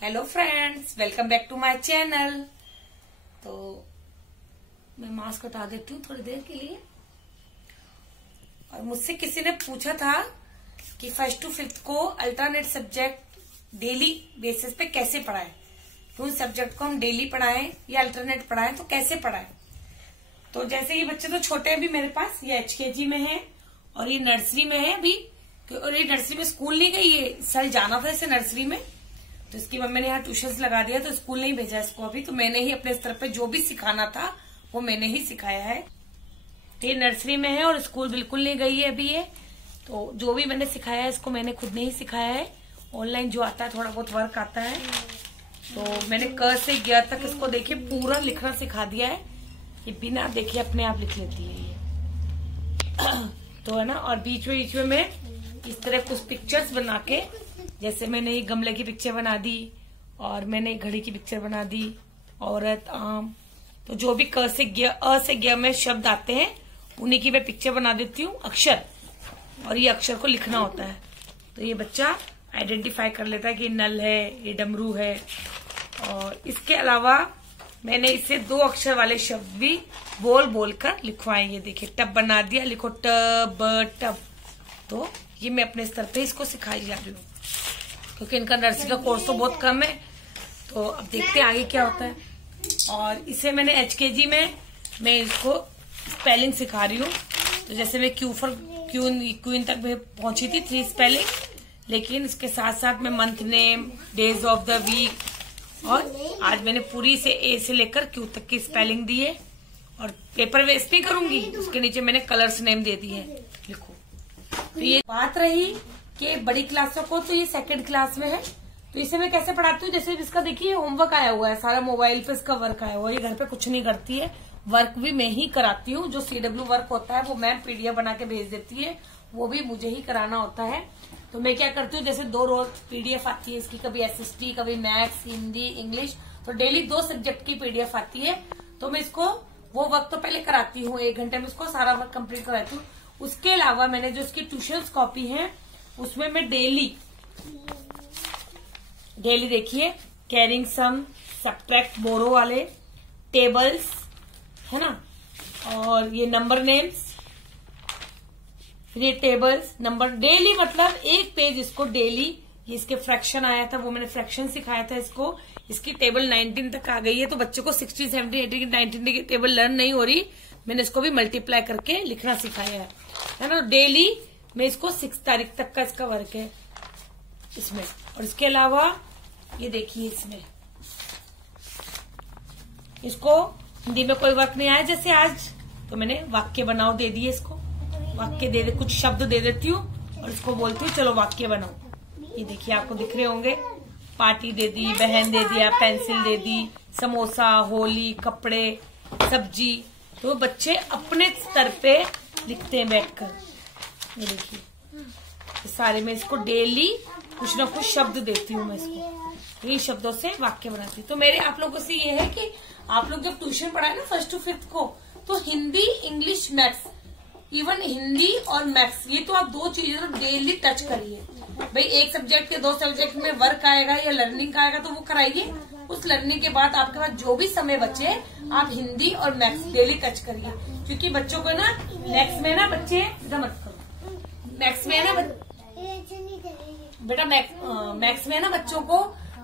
Hello friends, welcome back to my channel. तो मैं mask हटा देती हूँ थोड़ी देर के लिए। और मुझसे किसी ने पूछा था कि फर्स्ट टू फिफ्थ को अल्टरनेट सब्जेक्ट डेली बेसिस पे कैसे पढ़ाएं, तो उन सब्जेक्ट को हम डेली पढ़ाएं या अल्टरनेट पढ़ाएं तो कैसे पढ़ाएं। तो जैसे ये बच्चे तो छोटे हैं अभी मेरे पास, ये HKG में है और ये नर्सरी में है अभी। और ये नर्सरी में स्कूल नहीं गई, ये कल जाना था इसे नर्सरी में, तो इसकी मम्मी ने यहाँ ट्यूशन लगा दिया तो स्कूल नहीं भेजा इसको अभी। तो मैंने ही अपने स्तर पे जो भी सिखाना था वो मैंने ही सिखाया है। तो ये नर्सरी में है और स्कूल बिल्कुल नहीं गई है अभी ये। तो जो भी मैंने सिखाया है इसको मैंने खुद ने ही सिखाया है। ऑनलाइन जो आता है थोड़ा बहुत वर्क आता है। तो मैंने क से ग तक इसको देखिए पूरा लिखना सिखा दिया है। ये बिना देखे अपने आप लिख लेती है ये। तो है ना। और बीच में मैं इस तरह कुछ पिक्चर्स बना के, जैसे मैंने ये गमले की पिक्चर बना दी और मैंने घड़ी की पिक्चर बना दी, औरत, आम। तो जो भी क से ग, अ से ग में शब्द आते हैं उन्हीं की मैं पिक्चर बना देती हूँ, अक्षर। और ये अक्षर को लिखना होता है तो ये बच्चा आइडेंटिफाई कर लेता है कि नल है, ये डमरू है। और इसके अलावा मैंने इसे 2 अक्षर वाले शब्द भी बोल बोल कर लिखवाए। ये देखिए, टब बना दिया, लिखो टब टब। तो ये मैं अपने स्तर पे इसको सिखाई जा रही हूँ क्योंकि इनका नर्सरी का कोर्स तो बहुत कम है। तो अब देखते हैं आगे क्या होता है। और इसे मैंने HKG में मैं इसको स्पेलिंग सिखा रही हूँ। तो जैसे मैं क्वीन तक मैं पहुंची थी 3 स्पेलिंग, लेकिन इसके साथ साथ मैं month name, days of the week, और आज मैंने पूरी से A से लेकर Q तक की स्पेलिंग दी है। और पेपर वेस्ट नहीं करूंगी, उसके नीचे मैंने कलर्स नेम दे दी है, लिखो। तो ये बात रही कि बड़ी क्लासों को, तो ये 2nd क्लास में है। तो इसे मैं कैसे पढ़ाती हूँ, जैसे इसका देखिए होमवर्क आया हुआ है, सारा मोबाइल पे इसका वर्क आया हुआ है। ये घर पे कुछ नहीं करती है, वर्क भी मैं ही कराती हूँ। जो CW वर्क होता है वो मैम PDF बना के भेज देती है, वो भी मुझे ही कराना होता है। तो मैं क्या करती हूँ, जैसे 2 रोज PDF आती है इसकी, कभी SST, कभी मैथ्स, हिंदी, इंग्लिश। तो डेली 2 सब्जेक्ट की PDF आती है। तो मैं इसको वो वर्क तो पहले कराती हूँ, 1 घंटे में इसको सारा वर्क कंप्लीट कराती हूँ। उसके अलावा मैंने जो इसकी ट्यूशन कॉपी है उसमें मैं डेली देखिए कैरिंग सम, सब्ट्रैक्ट, बोरो वाले टेबल्स है ना, और ये नंबर नेम्स, फिर ये टेबल्स नंबर डेली, मतलब 1 पेज इसको डेली। ये इसके फ्रैक्शन आया था, वो मैंने फ्रैक्शन सिखाया था इसको। इसकी टेबल 19 तक आ गई है। तो बच्चे को 16, 17, 18, 19 की टेबल लर्न नहीं हो रही, मैंने इसको भी मल्टीप्लाई करके लिखना सिखाया है ना। डेली मैं इसको 6 तारीख तक का इसका वर्क है इसमें। और इसके अलावा ये देखिए, इसमें इसको हिंदी में कोई वर्क नहीं आया जैसे आज, तो मैंने वाक्य बनाओ दे दिए इसको। वाक्य दे दे, कुछ शब्द दे देती हूँ और इसको बोलती हूँ चलो वाक्य बनाओ। ये देखिए आपको दिख रहे होंगे, पार्टी दे दी, बहन दे दिया, पेंसिल दे दी, समोसा, होली, कपड़े, सब्जी। तो बच्चे अपने स्तर पे लिखते हैं बैठकर। ये देखिए सारे में इसको डेली कुछ ना कुछ शब्द देती हूँ मैं इसको, ये शब्दों से वाक्य बनाती हूँ। तो मेरे आप लोगों से ये है कि आप लोग जब ट्यूशन पढ़ाए ना फर्स्ट टू फिफ्थ को, तो Hindi, English, maths, even Hindi और मैथ्स, ये तो आप 2 चीजें तो डेली टच करिए। भाई एक सब्जेक्ट के 2 सब्जेक्ट में वर्क आएगा या लर्निंग का आएगा तो वो कराइए। उस लर्निंग के बाद आपके पास जो भी समय बचे आप हिंदी और मैथ्स डेली टच करिए। क्योंकि बच्चों को ना मैथ्स में ना बच्चे मत करो, मैथ्स में ना बेटा मैथ्स में ना बच्चों को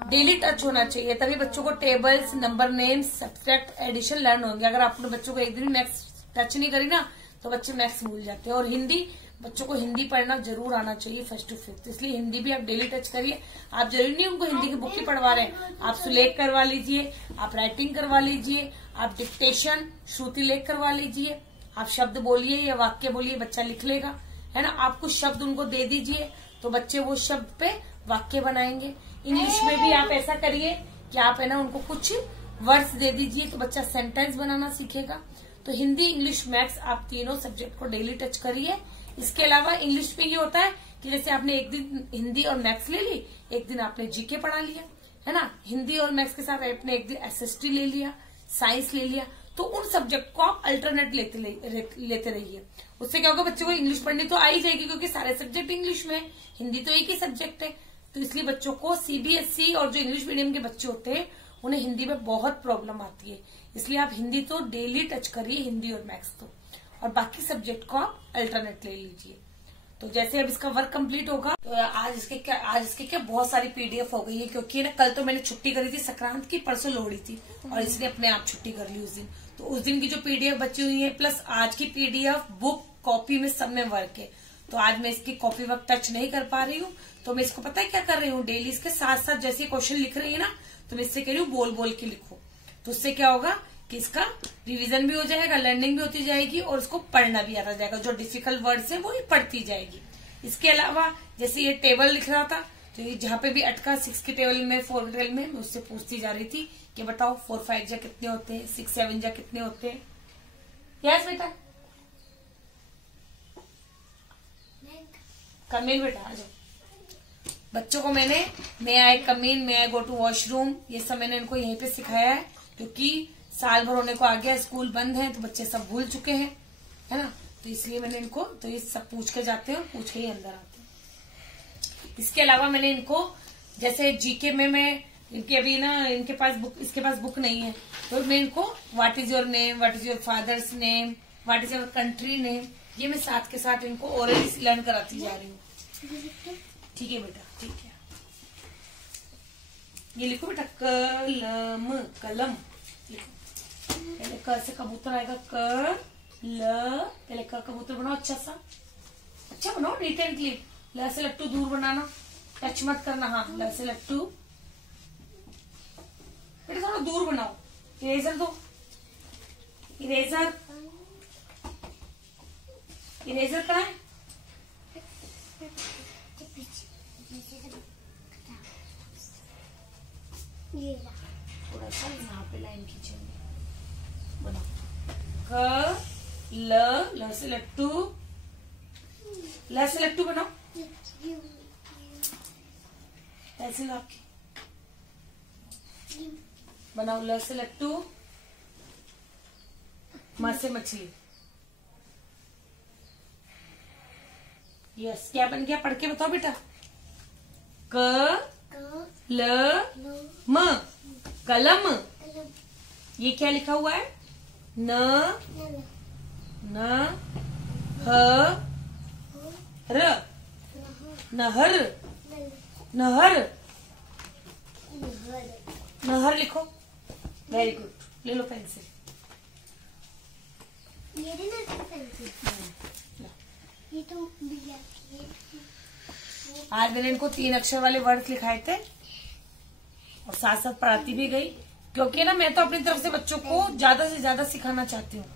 डेली टच होना चाहिए, तभी बच्चों को tables, number names, subtract, addition learn होंगे। अगर आपने बच्चों को एक दिन मैथ्स टच नहीं करी ना तो बच्चे मैथ्स भूल जाते हैं। और हिंदी, बच्चों को हिंदी पढ़ना जरूर आना चाहिए फर्स्ट टू फिफ्थ, इसलिए हिंदी भी आप डेली टच करिए। आप जरूरी नहीं उनको हिंदी की बुक ही पढ़वा रहे हैं, आप सुलेख करवा लीजिए, आप राइटिंग करवा लीजिए, आप डिक्टेशन, श्रुति लेख करवा लीजिए। आप शब्द बोलिए या वाक्य बोलिए, बच्चा लिख लेगा, है ना। आप कुछ शब्द उनको दे दीजिए तो बच्चे वो शब्द पे वाक्य बनाएंगे। इंग्लिश में भी आप ऐसा करिए कि आप है ना उनको कुछ वर्ड्स दे दीजिए तो बच्चा सेंटेंस बनाना सीखेगा। तो हिंदी, इंग्लिश, मैथ्स, आप तीनों सब्जेक्ट को डेली टच करिए। इसके अलावा इंग्लिश में ये होता है कि जैसे आपने एक दिन हिंदी और मैथ्स ले ली, एक दिन आपने GK पढ़ा लिया, है ना। हिंदी और मैथ्स के साथ आपने एक दिन SST ले लिया, साइंस ले लिया। तो उन सब्जेक्ट को आप अल्टरनेट लेते रहिए। उससे क्या होगा, बच्चे को इंग्लिश पढ़नी तो आ ही जाएगी क्योंकि सारे सब्जेक्ट इंग्लिश में है, हिंदी तो एक ही सब्जेक्ट है। तो इसलिए बच्चों को सीबीएसई और जो इंग्लिश मीडियम के बच्चे होते हैं उन्हें हिंदी में बहुत प्रॉब्लम आती है। इसलिए आप हिंदी तो डेली टच करिए, हिंदी और मैथ्स तो, और बाकी सब्जेक्ट को आप अल्टरनेट ले लीजिए। तो जैसे अब इसका वर्क कंप्लीट होगा तो आज इसके क्या बहुत सारी पीडीएफ हो गई है, क्योंकि ना कल तो मैंने छुट्टी करी थी संक्रांत की, परसों लोहड़ी थी और इसलिए अपने आप छुट्टी कर ली उस दिन। तो उस दिन की जो पीडीएफ बची हुई है प्लस आज की पीडीएफ बुक कॉपी में सब में वर्क है। तो आज मैं इसकी कॉपी वर्क टच नहीं कर पा रही हूँ, तो मैं इसको पता है क्या कर रही हूँ, डेली इसके साथ साथ जैसे क्वेश्चन लिख रही है ना, तो मैं इससे कह रही हूँ बोल बोल के लिखो। तो उससे क्या होगा कि इसका रिवीजन भी हो जाएगा, लर्निंग भी होती जाएगी और उसको पढ़ना भी आता जाएगा। जो डिफिकल्ट वर्ड्स है वो ही पढ़ती जाएगी। इसके अलावा जैसे ये टेबल लिख रहा था, तो ये जहां पे भी अटका 6 की टेबल में 4 की टेबल में, मैं उससे पूछती जा रही थी कि बताओ 4 5 जा कितने होते हैं, 6 7 जा कितने होते हैं। यस बेटा, कमीन बेटा आ जाओ। बच्चों को मैंने मे आई कमीन, मे आई गो टू वॉशरूम, ये सब मैंने इनको यहीं पे सिखाया है, क्योंकि साल भर होने को आ गया, स्कूल बंद है तो बच्चे सब भूल चुके हैं, है ना। तो इसलिए मैंने इनको तो ये सब पूछ के जाते हैं और पूछ के ही अंदर आते हैं। इसके अलावा मैंने इनको जैसे जीके में मैं इनकी अभी ना इनके पास बुक नहीं है, तो मैं इनको what is your name, what is your father's name, what is your country name, ये मैं साथ के साथ इनको ओरली लर्न कराती जा रही हूँ। ठीक है बेटा, ठीक है। ये लिखो बेटा, कलम, कलम लिखो। पहले क से कबूतर आएगा, क ल, पहले क कबूतर बनाओ, अच्छा बनाओ, नीट एंड क्लीन। ल से लट्टू दूर बनाना, टच मत करना, हाँ ल से लट्टू बेटा थोड़ा दूर बनाओ। इरेजर दो, इरेजर कहाँ है? थोड़ा सा यहाँ पे लाइन खींचेंगे, बनाओ। क ल से लट्टू, ल से लट्टू बनाओ, ऐसे आपकी बनाओ। ल से लट्टू, म से मछली। यस, क्या बन गया? पढ़ के बताओ बेटा। क ल म, कलम। ये क्या लिखा हुआ है? न ह र, नहर, नहर, नहर लिखो। वेरी गुड, ले लो पेंसिल। ये तो आज मैंने इनको 3 अक्षर वाले वर्ड्स लिखाए थे और साथ साथ पढ़ाती भी गई, क्योंकि ना मैं तो अपनी तरफ से बच्चों को ज्यादा से ज्यादा सिखाना चाहती हूँ।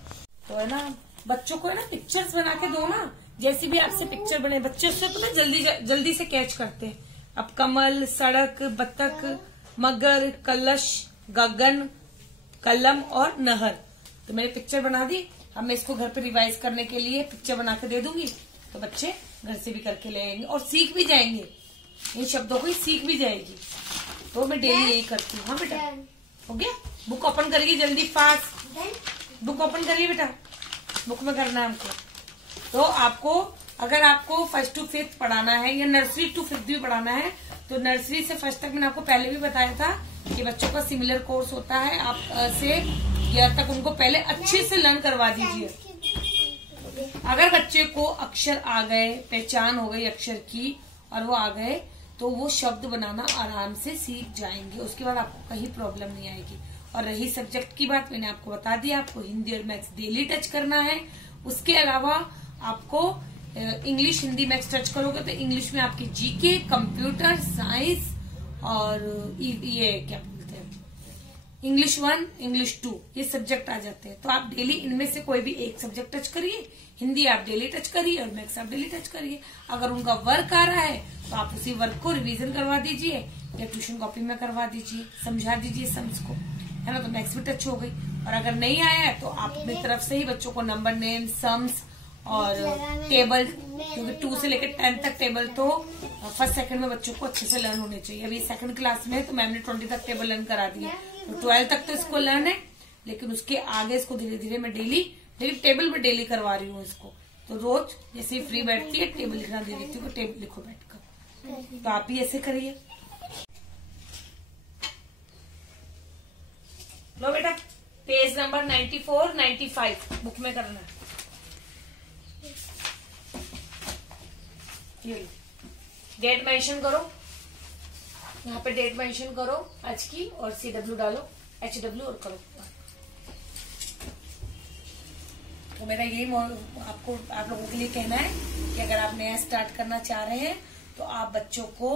तो है ना, बच्चों को है ना पिक्चर्स बना के दो ना, जैसी भी आपसे पिक्चर बने, बच्चे उससे तो ना जल्दी से कैच करते हैं। अब कमल, सड़क, बत्तख, मगर, कलश, गगन, कलम और नहर, तो मैंने पिक्चर बना दी। अब मैं इसको घर पे रिवाइज करने के लिए पिक्चर बना के दे दूंगी, तो बच्चे घर से भी करके ले आएंगे और सीख भी जाएंगे, इन शब्दों को ही सीख भी जाएगी। तो मैं डेली यही करती हूँ। हाँ बेटा, हो गया? बुक ओपन करिए जल्दी, फास्ट बुक ओपन करिए बेटा, बुक में करना है हमको। तो आपको अगर आपको 1st to 5th पढ़ाना है या नर्सरी टू 5th भी पढ़ाना है, तो नर्सरी से 1st तक मैंने आपको पहले भी बताया था कि बच्चों का सिमिलर कोर्स होता है। आप से या तक उनको पहले अच्छे से लर्न करवा दीजिए। अगर बच्चे को अक्षर आ गए, पहचान हो गई अक्षर की और वो आ गए, तो वो शब्द बनाना आराम से सीख जाएंगे। उसके बाद आपको कहीं प्रॉब्लम नहीं आएगी। और रही सब्जेक्ट की बात, मैंने आपको बता दिया, आपको हिंदी और मैथ्स डेली टच करना है। उसके अलावा आपको इंग्लिश, हिंदी, मैथ्स टच करोगे तो इंग्लिश में आपकी जीके, कंप्यूटर साइंस और ये क्या बोलते हैं, इंग्लिश 1, इंग्लिश 2, ये सब्जेक्ट आ जाते हैं। तो आप डेली इनमें से कोई भी एक सब्जेक्ट टच करिए। हिंदी आप डेली टच करिए और मैथ्स आप डेली टच करिए। अगर उनका वर्क आ रहा है तो आप उसी वर्क को रिवीजन करवा दीजिए या ट्यूशन कॉपी में करवा दीजिए, समझा दीजिए सम्स को, है ना। तो मैथ्स भी टच हो गई। और अगर नहीं आया है तो आप अपनी तरफ से ही बच्चों को नंबर नेम, सम्स और टेबल, क्योंकि 2 से लेकर 10 तक टेबल तो 1st 2nd में बच्चों को अच्छे से लर्न होने चाहिए। अभी 2nd क्लास में है तो मैम ने 20 तक टेबल लर्न करा दिया, तो 12 तक तो इसको लर्न है, लेकिन उसके आगे इसको धीरे धीरे मैं डेली टेबल में डेली करवा रही हूँ इसको। तो रोज जैसे ही फ्री बैठती है टेबल लिखना दे देती हूँ, टेबल लिखो बैठकर, तो आप भी ऐसे करिए। लो बेटा, पेज नंबर 94, 95 बुक में करना है। ये डेट मेंशन करो, यहाँ पे डेट मेंशन करो आज की, और CW डालो, HW और करो। तो मेरा यही आपको आप लोगों के लिए कहना है कि अगर आप नया स्टार्ट करना चाह रहे हैं तो आप बच्चों को,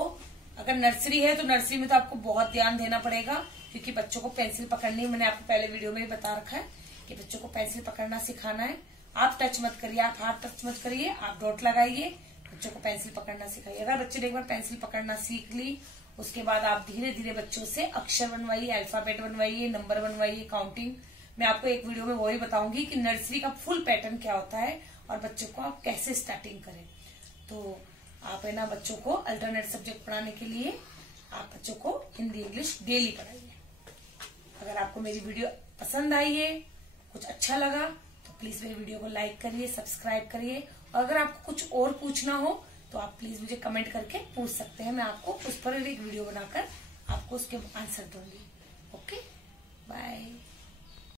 अगर नर्सरी है तो नर्सरी में तो आपको बहुत ध्यान देना पड़ेगा, क्योंकि बच्चों को पेंसिल पकड़नी, मैंने आपको पहले वीडियो में ही बता रखा है कि बच्चों को पेंसिल पकड़ना सिखाना है। आप टच मत करिए, आप हाथ टच मत करिए, आप डॉट लगाइए, बच्चों को पेंसिल पकड़ना सिखाइए। अगर बच्चे ने एक बार पेंसिल पकड़ना सीख ली, उसके बाद आप धीरे धीरे बच्चों से अक्षर बनवाइए, अल्फाबेट बनवाइए, नंबर बनवाइए, काउंटिंग। मैं आपको एक वीडियो में वही बताऊंगी कि नर्सरी का फुल पैटर्न क्या होता है और बच्चों को आप कैसे स्टार्टिंग करें। तो आप है ना बच्चों को अल्टरनेट सब्जेक्ट पढ़ाने के लिए आप बच्चों को हिंदी इंग्लिश डेली पढ़ाइए। अगर आपको मेरी वीडियो पसंद आई है, कुछ अच्छा लगा, तो प्लीज मेरी वीडियो को लाइक करिए, सब्सक्राइब करिए। और अगर आपको कुछ और पूछना हो तो आप प्लीज मुझे कमेंट करके पूछ सकते हैं, मैं आपको उस पर एक वीडियो बनाकर आपको उसके आंसर दूंगी। Okay, bye.